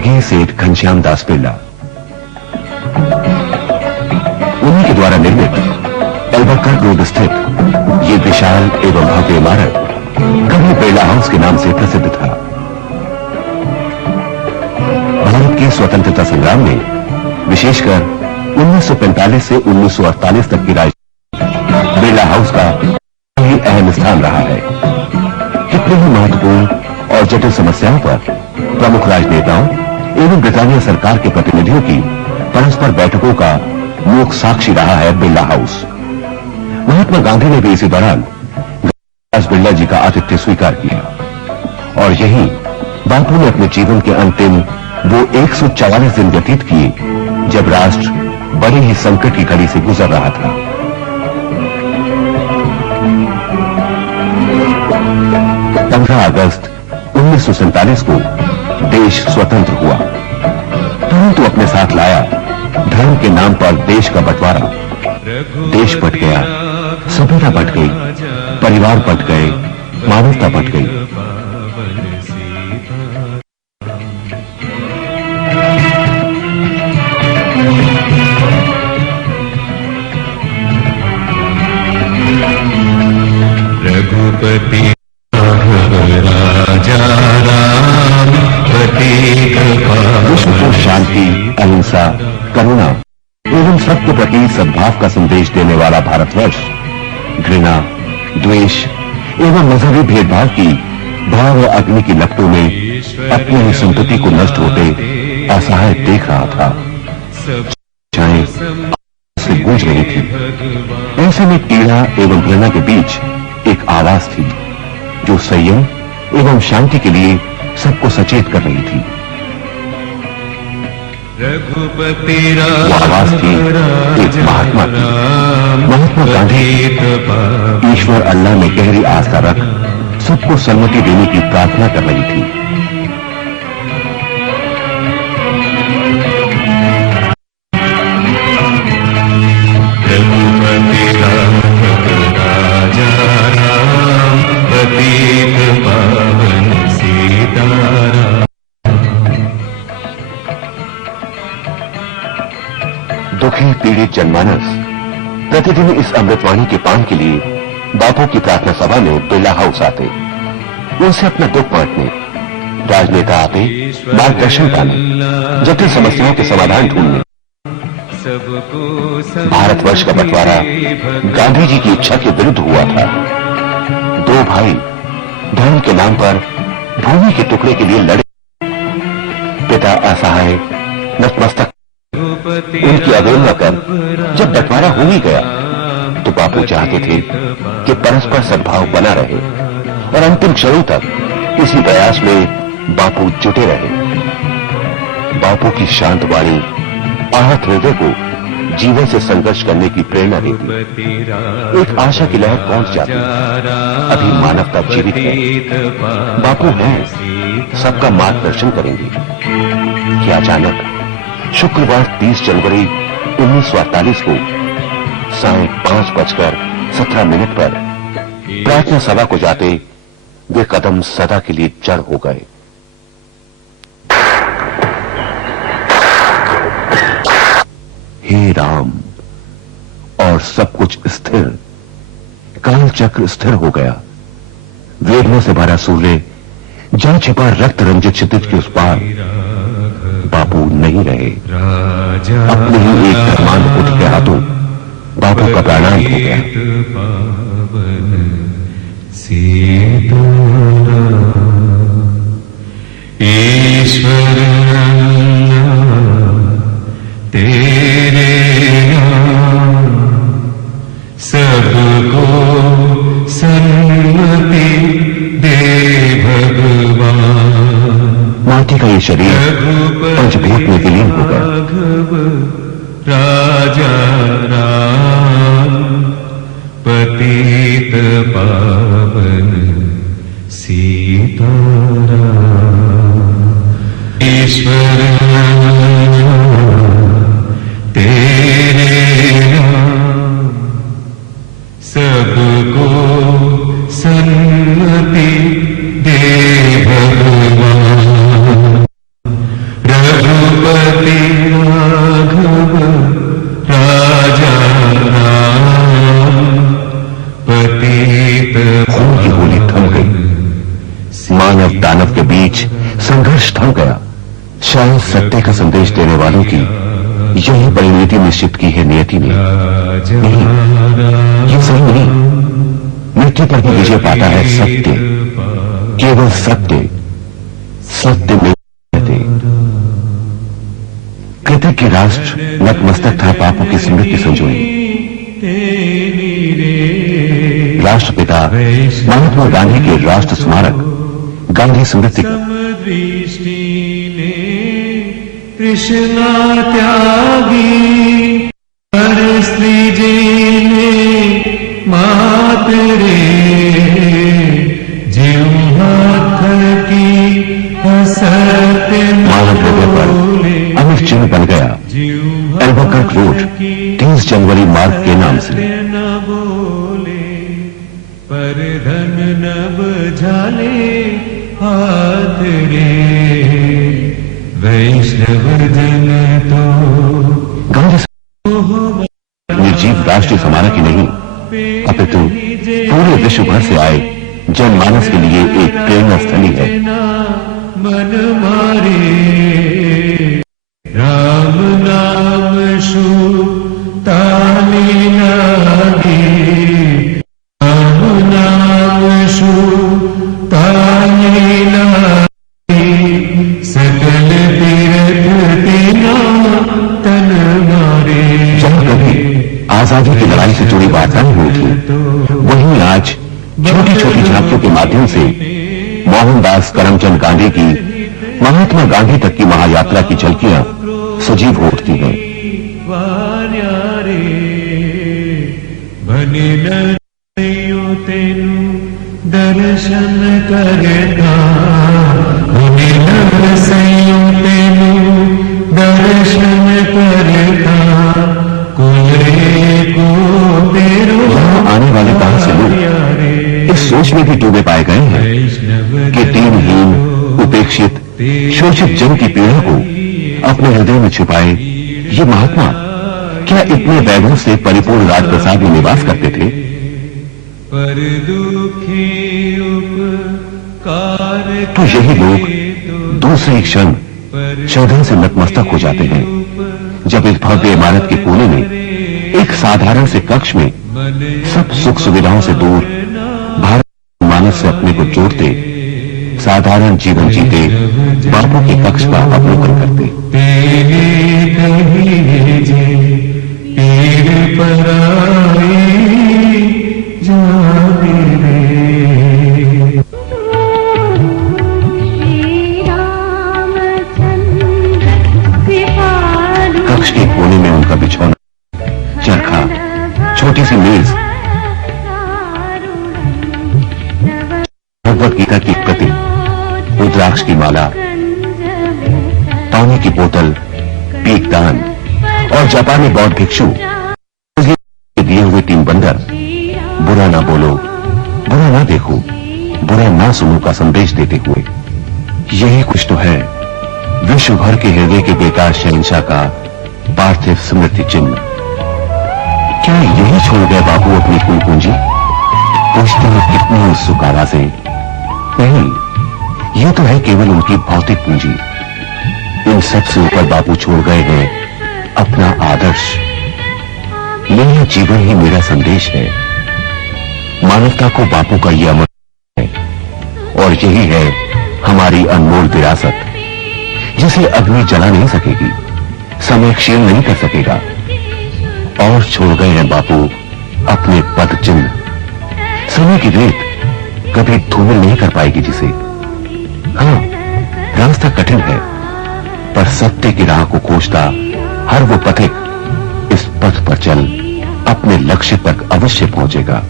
स्वर्गीय सेठ घनश्याम दास बिरला। उन्हीं के द्वारा निर्मित अल्बर्कर्क रोड स्थित ये विशाल एवं भव्य इमारत कभी बिरला हाउस के नाम से प्रसिद्ध था। भारत के स्वतंत्रता संग्राम में विशेषकर 1945 से 1948 तक की राजनीति बिरला हाउस का ही अहम स्थान रहा है। कितने ही महत्वपूर्ण और जटिल समस्याओं पर प्रमुख राजनेताओं एवं ब्रिटानिया सरकार के प्रतिनिधियों की परस्पर बैठकों का मूक साक्षी रहा है बिरला हाउस। महात्मा गांधी ने भी इसी दौरान बिरला जी का आतिथ्य स्वीकार किया और यही बापू ने अपने जीवन के अंतिम वो 144 दिन व्यतीत किए जब राष्ट्र बड़ी ही संकट की घड़ी से गुजर रहा था। अगस्त 1947 को देश स्वतंत्र हुआ, परंतु अपने साथ लाया धर्म के नाम पर देश का बंटवारा। देश बंट गया, सभ्यता बंट गई, परिवार बंट गए, मानवता बंट गई। रघुपति राजा राम विश्व को शांति, अहिंसा, करुणा एवं सबके प्रति सद्भाव का संदेश देने वाला भारतवर्ष घृणा, द्वेष एवं मजहबी भेदभाव की भाव अग्नि की लपटों में अपनी ही संतति को नष्ट होते असहाय देख रहा था। चाहे से गूंज रही थी। ऐसे में पीड़ा एवं घृणा के बीच एक आवाज थी जो संयम एवं शांति के लिए सबको सचेत कर रही थी। वो आवाज थी एक महात्मा की। महात्मा गांधी ईश्वर अल्लाह में गहरी आस्था रख सबको सन्मति देने की प्रार्थना कर रही थी। दुखी पीड़ित जनमानस प्रतिदिन इस अमृतवाणी के पान के लिए बापू की प्रार्थना सभा में बिरला हाउस आते, उनसे अपना दुख बांटने। राजनेता आते मार्गदर्शन पाने, जटिल समस्याओं के समाधान ढूंढने। भारतवर्ष का बंटवारा गांधी जी की इच्छा के विरुद्ध हुआ था। दो भाई धर्म के नाम पर भूमि के टुकड़े के लिए लड़े। पिता असहाय नतमस्तक उनकी अवहेलना कर जब बंटवारा हो ही गया तो बापू चाहते थे कि परस्पर सद्भाव बना रहे और अंतिम क्षणों तक इसी प्रयास में बापू जुटे रहे। बापू की शांत वाणी आहत हृदय को जीवन से संघर्ष करने की प्रेरणा देती। एक आशा की लहर पहुंच जाती। अभी मानवता जीवित है, बापू हैं, सबका मार्गदर्शन करेंगे। क्या अचानक शुक्रवार 30 जनवरी 1948 को साढ़े 5:17 पर प्रार्थना सभा को जाते वे कदम सदा के लिए जड़ हो गए। हे राम, और सब कुछ स्थिर, काल चक्र स्थिर हो गया। वेदना से भरा सूर्य जहां छिपा रक्त रंजित क्षितिज के उस पार बापू नहीं रहे। अपने ही एक धर्मांध पुत्र के हाथों बापू का प्राणांत हो गया। ईश्वर तेरे सबको सन्मति दे भगवान। माटी का ये शरीर पंचभूत में विलीन हो गया। राजा राम पतित पावन सीताराम। ईश्वर तेरे नाम सबको सन्मति दे भगवान। रघुपति राघव राजा राम पतित खून की होली थम गई। मानव दानव के बीच संघर्ष थम गया। शायद सत्य का संदेश देने वालों की यही परिणति निश्चित की है नियति ने। नहीं, ये सही नहीं। मृत्यु पर भी विजय पाता है सत्य, केवल सत्य। सत्य में रहते। कृतज्ञ राष्ट्र नतमस्तक था पापों की स्मृति संजोए। राष्ट्रपिता महात्मा गांधी के राष्ट्र स्मारक गांधी स्मृति समदृष्टि ने कृष्णा त्यागी हर स्त्री जी ने मातरे जिह्वा थकी सत्य मानव हृदय पर अमिट चिन्ह बन गया एल्बुकर्क रोड 30 जनवरी मार्ग के नाम से। न बोले पर धन न बझाले हाथ रे वैष्णव जन तो गांधी निर्जीव राष्ट्रीय स्मारक ही नहीं, अपितु पूरे विश्व भर से आए जनमानस के लिए एक प्रेरणा स्थली है। मन मारे राम नाम शु ताली लागे राम नाम शु ताली लागे सकल तीर्थ तेना तन मारे। जहां कभी आजादी की लड़ाई से जुड़ी वार्ताएं हुई थी, वहीं आज छोटी छोटी झांकियों के माध्यम से मोहनदास करमचंद गांधी की महात्मा गांधी तक की महायात्रा की झलकियां सजीव हो उठती हैं। दर्शन करता दर्शन करता यहां आने वाले बहुत से लोग इस सोच में भी डूबे पाए गए हैं कि दीनहीन, उपेक्षित, शोषित जन की पीड़ा को अपने हृदय में छुपाए ये महात्मा क्या इतने वैभव से परिपूर्ण राजप्रसाद में निवास करते थे? पर दुखी उपकार तो यही लोग दूसरे ही क्षण श्रद्धा से नतमस्तक हो जाते हैं जब इस भव्य इमारत के कोने में एक साधारण से कक्ष में सब सुख सुविधाओं से दूर भारत मानस से अपने को जोड़ते साधारण जीवन जीते बापू के कक्ष का अवलोकन करते। कक्ष के कोने में उनका बिछौना, चरखा, छोटी सी मेज, भगवत गीता की प्रति, रुद्राक्ष की माला, पानी की बोतल, पीकदान और जापानी बौद्ध भिक्षु दिए हुए 3 बंदर, बुरा ना बोलो, बुरा ना देखो, बुरा ना सुनो का संदेश देते हुए। यही कुछ तो है विश्व भर के हृदय के बेकार शहंशाह का पार्थिव स्मृति चिन्ह। क्या यही छोड़ गए बापू अपनी कुल पूंजी? पूछते हैं कितनी उत्सुक आवाजें। नहीं, ये तो है केवल उनकी भौतिक पूंजी। इन सब से ऊपर बापू छोड़ गए हैं अपना आदर्श। मेरा जीवन ही मेरा संदेश है। मानवता को बापू का यह अमर है और यही है हमारी अनमोल विरासत, जिसे अग्नि जला नहीं सकेगी, समय क्षीण नहीं कर सकेगा। और छोड़ गए हैं बापू अपने पद चिन्ह। समय की रेत कभी धूमिल नहीं कर पाएगी जिसे। हाँ, रास्ता कठिन है, पर सत्य की राह को खोजता हर वो पथिक इस पथ पर चल अपने लक्ष्य तक अवश्य पहुंचेगा।